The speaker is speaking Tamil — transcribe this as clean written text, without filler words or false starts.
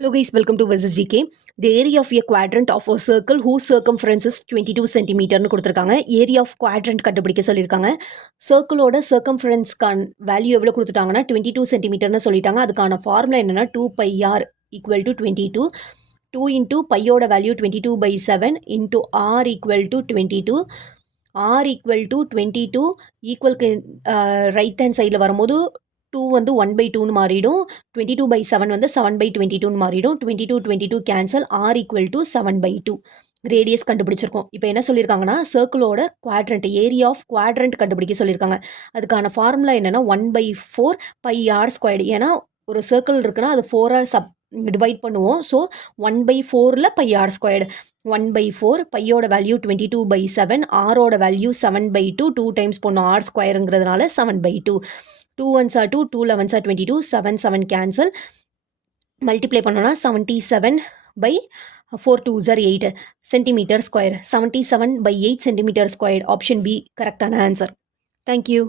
Hello guys, welcome to Versus GK. The area of a quadrant of a circle whose circumference is 22 centimeterன்னு கொடுத்துருக்காங்க. ஏரியா ஆஃப் குவாட்ரண்ட் கண்டுபிடிக்க சொல்லியிருக்காங்க. சர்க்கிளோட சர்க்கம்ஃபரன்ஸ்க்கான வேல்யூ எவ்வளோ கொடுத்துட்டாங்கன்னா 22 சென்டிமீட்டர்னு சொல்லிட்டாங்க. அதுக்கான ஃபார்முலா என்னன்னா 2πr ஈக்குவல் டு 22. 2 இன்டூ பையோட value 22/7 into r equal to 22. R equal to 22 ஈக்குவல்க்கு ரைட் ஹேண்ட் சைடில் வரும்போது 2 வந்து 1/2ன்னு மாறிடும். 22/7 வந்து 7/22ன்னு மாறிடும். 22 cancel. R equal to 7/2 radius கண்டுபிடிச்சிருக்கோம். இப்போ என்ன சொல்லியிருக்காங்கன்னா சர்க்கிளோட குவாட்ரண்ட் ஏரியா ஆஃப் குவாட்ரண்ட் கண்டுபிடிக்க சொல்லியிருக்காங்க. அதுக்கான ஃபார்முலா என்னன்னா 1/4 πr ஸ்கொயர்டு. ஏன்னா ஒரு சர்க்கிள் இருக்குன்னா அது 4 டிவைட் பண்ணுவோம். So 1/4ல் πr squared. 1/4 பையோட வேல்யூ 22/7, ஆரோட வேல்யூ 7/2, 2 டைம்ஸ் போடணும் R ஸ்கொயருங்கிறதுனால 7/2. 2 ones are 2, 2 11s are 22, 7 cancel. Multiply பண்ணோம்னா 77/4 2s are 8 centimeter square. 77/8 centimeter squared. Option B correct answer. Thank you.